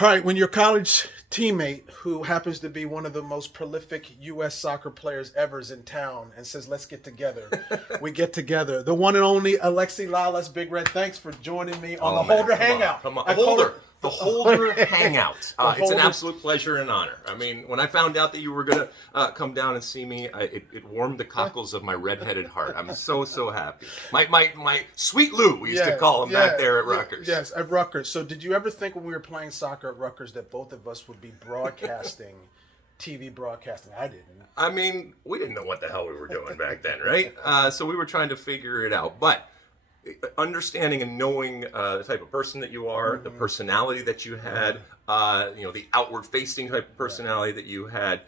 All right, when your college teammate, who happens to be one of the most prolific U.S. soccer players ever, is in town and says, "Let's get together," we get together. The one and only Alexi Lalas, Big Red. Thanks for joining me on the Holder Hangout. Come on. The Holder Hangout. It's an absolute pleasure and honor. I mean, when I found out that you were going to come down and see me, it warmed the cockles of my red-headed heart. I'm so happy. My sweet Lou, we used to call him back there at Rutgers. Yes, at Rutgers. So did you ever think when we were playing soccer at Rutgers that both of us would be broadcasting, TV broadcasting? I didn't. I mean, we didn't know what the hell we were doing back then, right? So we were trying to figure it out. But understanding and knowing the type of person that you are, the personality that you had, the outward-facing type of personality that you had,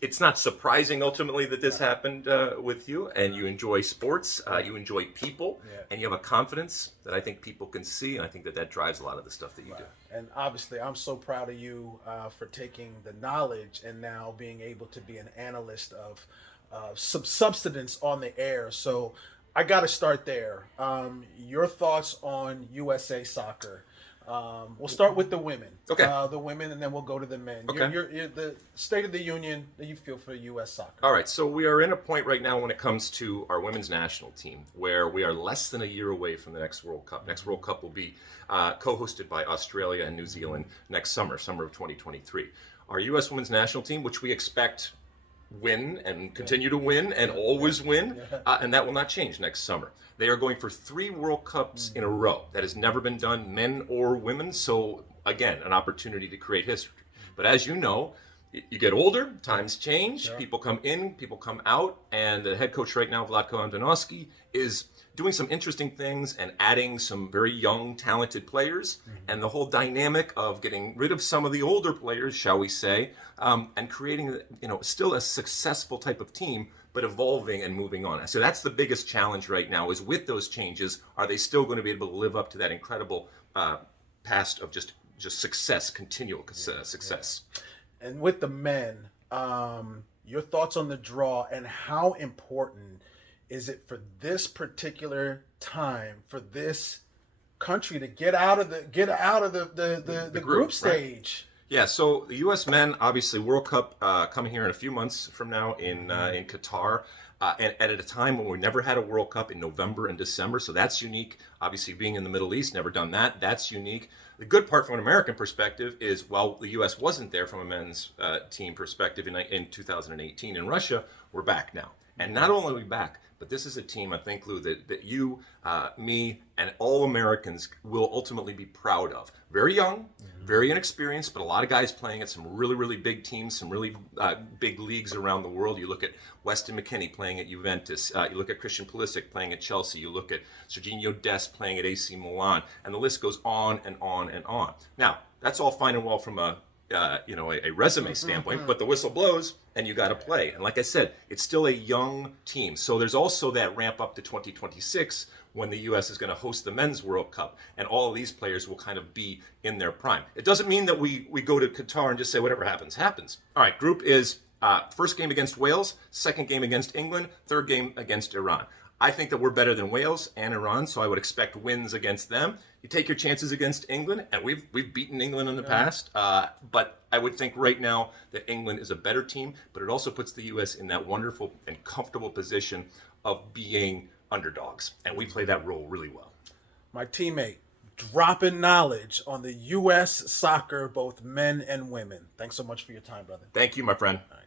it's not surprising ultimately that this happened with you. And you enjoy sports, you enjoy people, and you have a confidence that I think people can see, and I think that drives a lot of the stuff that you do. And obviously, I'm so proud of you for taking the knowledge and now being able to be an analyst of some substance on the air. So I got to start there. Your thoughts on USA soccer? We'll start with the women. Okay. The women, and then we'll go to the men. Okay. You're the state of the union that you feel for U.S. soccer. All right. So we are in a point right now when it comes to our women's national team where we are less than a year away from the next World Cup. Next World Cup will be co-hosted by Australia and New Zealand next summer of 2023. Our U.S. women's national team, which we expect win and continue to win and always win, and that will not change next summer. They are going for 3 World Cups in a row. That has never been done, men or women. So again, an opportunity to create history. But as you know, you get older, times change, people come in, people come out, and the head coach right now, Vlatko Andonovski, is doing some interesting things and adding some very young, talented players, and the whole dynamic of getting rid of some of the older players, shall we say, and creating, still a successful type of team, but evolving and moving on. So that's the biggest challenge right now, is with those changes, are they still going to be able to live up to that incredible past of just success, continual success? And with the men, your thoughts on the draw and how important is it for this particular time, for this country to get out of the group stage? Right? Yeah, so the U.S. men, obviously, World Cup coming here in a few months from now in Qatar, and at a time when we never had a World Cup in November and December, so that's unique. Obviously, being in the Middle East, never done that. That's unique. The good part from an American perspective is, while the U.S. wasn't there from a men's team perspective in 2018 in Russia, we're back now. And not only are we back, but this is a team, I think, Lou, that you, me, and all Americans will ultimately be proud of. Very young, very inexperienced, but a lot of guys playing at some really, really big teams, some really big leagues around the world. You look at Weston McKennie playing at Juventus. You look at Christian Pulisic playing at Chelsea. You look at Serginho Dest playing at AC Milan. And the list goes on and on and on. Now, that's all fine and well from a resume standpoint, but the whistle blows and you got to play. And like I said, it's still a young team. So there's also that ramp up to 2026 when the U.S. is going to host the Men's World Cup, and all of these players will kind of be in their prime. It doesn't mean that we go to Qatar and just say whatever happens, happens. All right, group is first game against Wales, second game against England, third game against Iran. I think that we're better than Wales and Iran, so I would expect wins against them. You take your chances against England, and we've beaten England in the past, but I would think right now that England is a better team, but it also puts the U.S. in that wonderful and comfortable position of being underdogs, and we play that role really well. My teammate, dropping knowledge on the U.S. soccer, both men and women. Thanks so much for your time, brother. Thank you, my friend. All right.